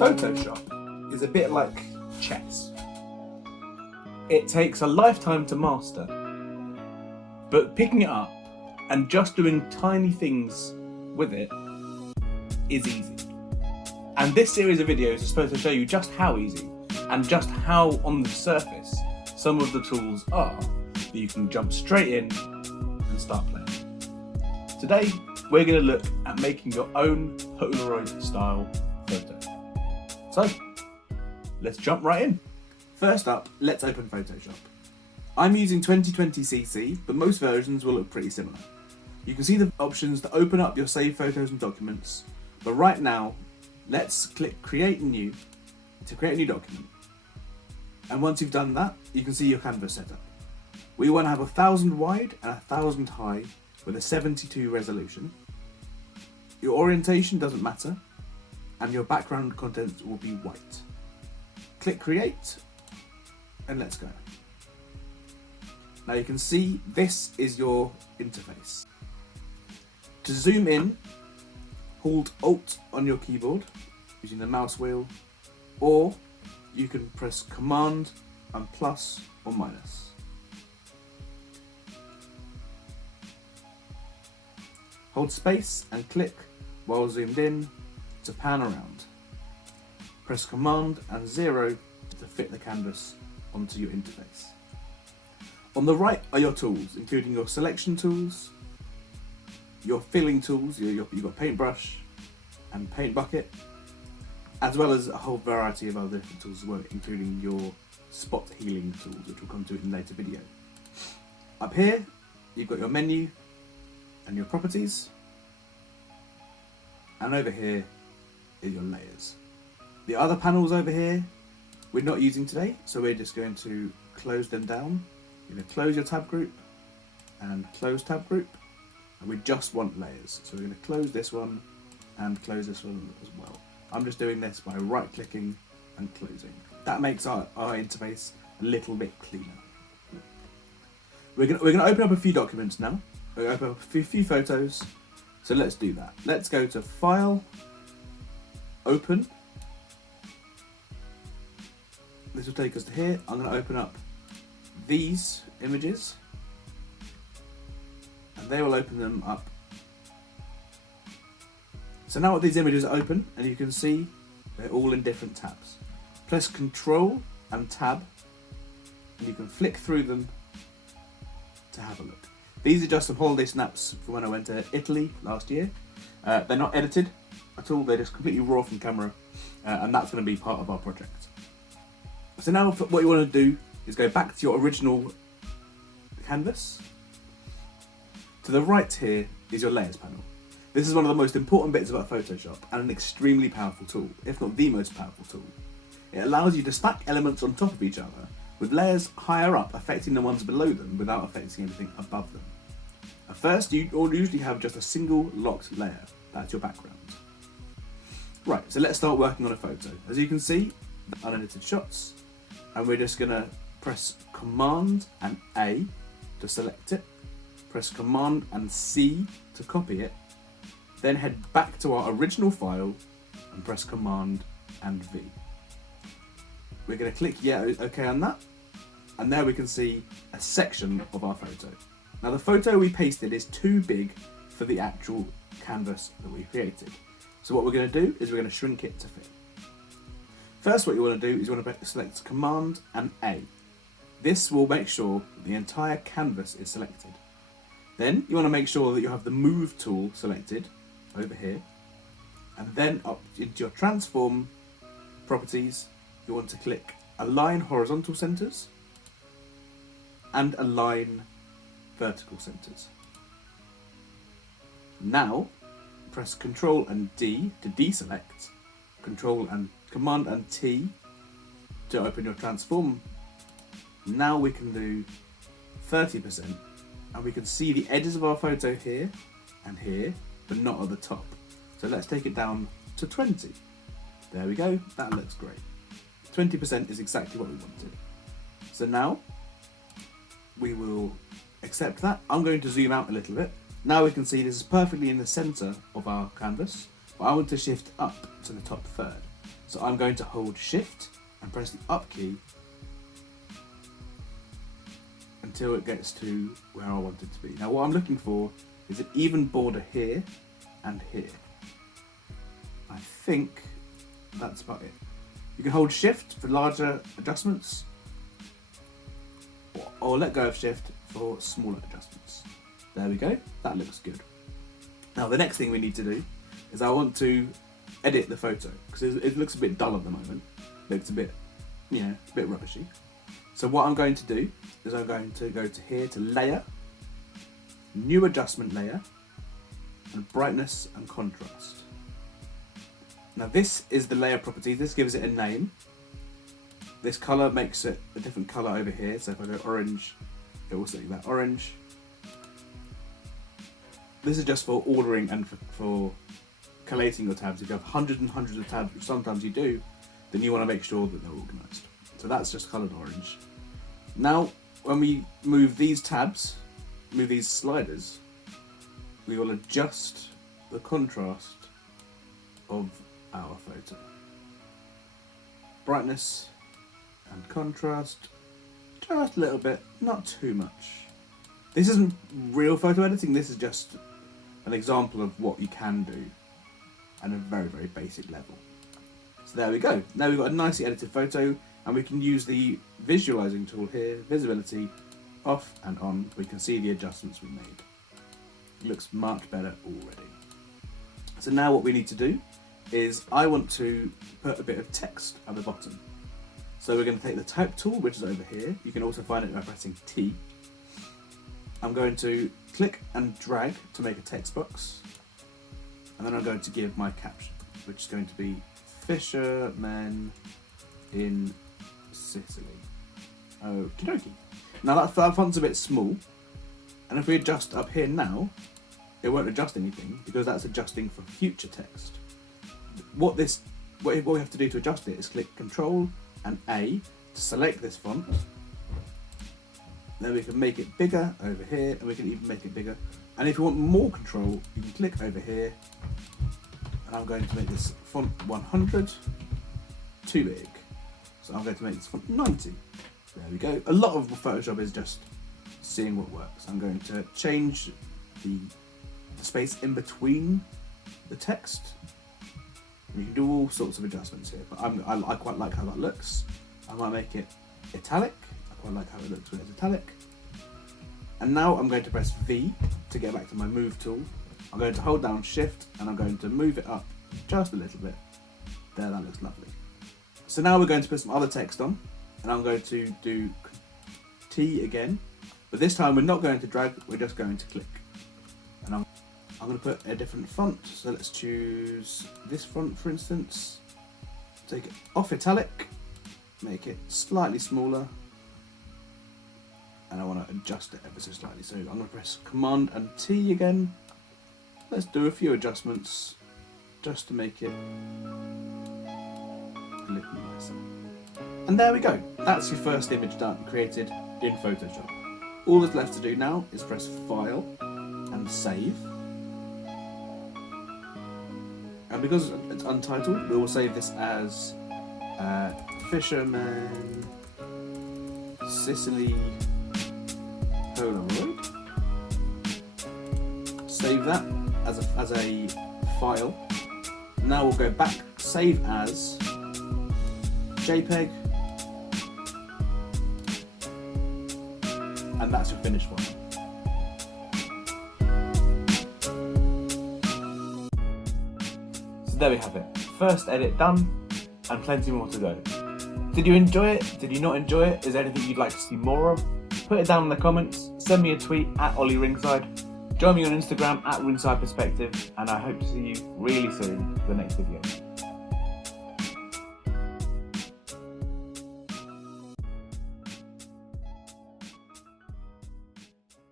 Photoshop is a bit like chess. It takes a lifetime to master, but picking it up and just doing tiny things with it is easy. And this series of videos is supposed to show you just how easy and just how on the surface some of the tools are that you can jump straight in and start playing. Today, we're going to look at making your own Polaroid style photo. So, let's jump right in. First up, let's open Photoshop. I'm using 2020cc, but most versions will look pretty similar. You can see the options to open up your saved photos and documents, but right now, let's click Create New to create a new document. And once you've done that, you can see your canvas setup. We want to have 1000 wide and 1000 high with a 72 resolution. Your orientation doesn't matter, and your background content will be white. Click Create, and let's go. Now you can see this is your interface. To zoom in, hold Alt on your keyboard using the mouse wheel, or you can press Command and plus or minus. Hold space and click while zoomed in to pan around. Press Command and 0 to fit the canvas onto your interface. On the right are your tools, including your selection tools, your filling tools, you've got paintbrush and paint bucket, as well as a whole variety of other different tools as well, including your spot healing tools, which we'll come to in a later video. Up here, you've got your menu and your properties, and over here is your layers. The other panels over here we're not using today, so we're just going to close them down. You're going to close your tab group and close tab group, and we just want layers. So we're going to close this one and close this one as well. I'm just doing this by right clicking and closing. That makes our interface a little bit cleaner. We're going to open up a few documents now. We're going to open up a few photos. So let's do that. Let's go to File, Open. This will take us to here. I'm going to open up these images, and they will open them up. So now these images are open, and you can see they're all in different tabs. Press Control and Tab, and you can flick through them to have a look. These are just some holiday snaps from when I went to Italy last year. They're not edited at all, they're just completely raw from camera, and that's going to be part of our project. So now what you want to do is go back to your original canvas. To the right here is your layers panel. This is one of the most important bits about Photoshop and an extremely powerful tool, if not the most powerful tool. It allows you to stack elements on top of each other, with layers higher up affecting the ones below them without affecting anything above them. At first, you usually have just a single locked layer. That's your background. Right, so let's start working on a photo. As you can see, unedited shots, and we're just going to press Command and A to select it, press Command and C to copy it, then head back to our original file and press Command and V. We're going to click OK on that, and there we can see a section of our photo. Now the photo we pasted is too big for the actual canvas that we created. So what we're going to do is we're going to shrink it to fit. First, what you want to do is you want to select Command and A. This will make sure that the entire canvas is selected. Then you want to make sure that you have the Move tool selected over here, and then up into your Transform properties, you want to click Align Horizontal Centers and Align Vertical Centers. Now, press Control and D to deselect, Command and T to open your transform. Now we can do 30%, and we can see the edges of our photo here and here, but not at the top. So let's take it down to 20. There we go, that looks great. 20% is exactly what we wanted. So now we will accept that. I'm going to zoom out a little bit. Now we can see this is perfectly in the center of our canvas, but I want to shift up to the top third. So I'm going to hold Shift and press the up key until it gets to where I want it to be. Now what I'm looking for is an even border here and here. I think that's about it. You can hold Shift for larger adjustments, or let go of Shift for smaller adjustments. There we go, that looks good. Now the next thing we need to do is I want to edit the photo, because it looks a bit dull at the moment. It looks a bit, a bit rubbishy. So what I'm going to do is I'm going to go to here to Layer, New Adjustment Layer, and Brightness and Contrast. Now this is the layer property, this gives it a name. This colour makes it a different colour over here, so if I go orange, it will say that orange. This is just for ordering and for collating your tabs. If you have hundreds and hundreds of tabs, which sometimes you do, then you want to make sure that they're organised. So that's just coloured orange. Now, when we move these tabs, move these sliders, we will adjust the contrast of our photo. Brightness and contrast, just a little bit, not too much. This isn't real photo editing, this is just an example of what you can do at a very, very basic level. So there we go. Now we've got a nicely edited photo, and we can use the visualizing tool here, visibility, off and on. We can see the adjustments we made. It looks much better already. So now what we need to do is I want to put a bit of text at the bottom. So we're going to take the type tool, which is over here. You can also find it by pressing T. I'm going to click and drag to make a text box. And then I'm going to give my caption, which is going to be Fishermen in Sicily. Okie dokie. Now that font's a bit small, and if we adjust up here now, it won't adjust anything because that's adjusting for future text. What we have to do to adjust it is click Control and A to select this font. Then we can make it bigger over here, and we can even make it bigger. And if you want more control, you can click over here, and I'm going to make this font 100 too big. So I'm going to make this font 90. There we go. A lot of Photoshop is just seeing what works. I'm going to change the space in between the text. You can do all sorts of adjustments here, but I quite like how that looks. I might make it italic. I quite like how it looks when it's italic. And now I'm going to press V to get back to my move tool. I'm going to hold down Shift and I'm going to move it up just a little bit. There, that looks lovely. So now we're going to put some other text on, and I'm going to do T again, but this time we're not going to drag, we're just going to click. And I'm going to put a different font, so let's choose this font for instance. Take it off italic, make it slightly smaller, and I want to adjust it ever so slightly. So I'm going to press Command and T again. Let's do a few adjustments just to make it a little nicer. And there we go. That's your first image done, created in Photoshop. All that's left to do now is press File and Save. And because it's untitled, we will save this as Fisherman Sicily Polaroid. Save that as a file. Now we'll go back, save as JPEG, and that's your finished one. So there we have it. First edit done, and plenty more to go. Did you enjoy it? Did you not enjoy it? Is there anything you'd like to see more of? Put it down in the comments, send me a tweet at Oli Ringside, join me on Instagram at Ringside Perspective, and I hope to see you really soon for the next video.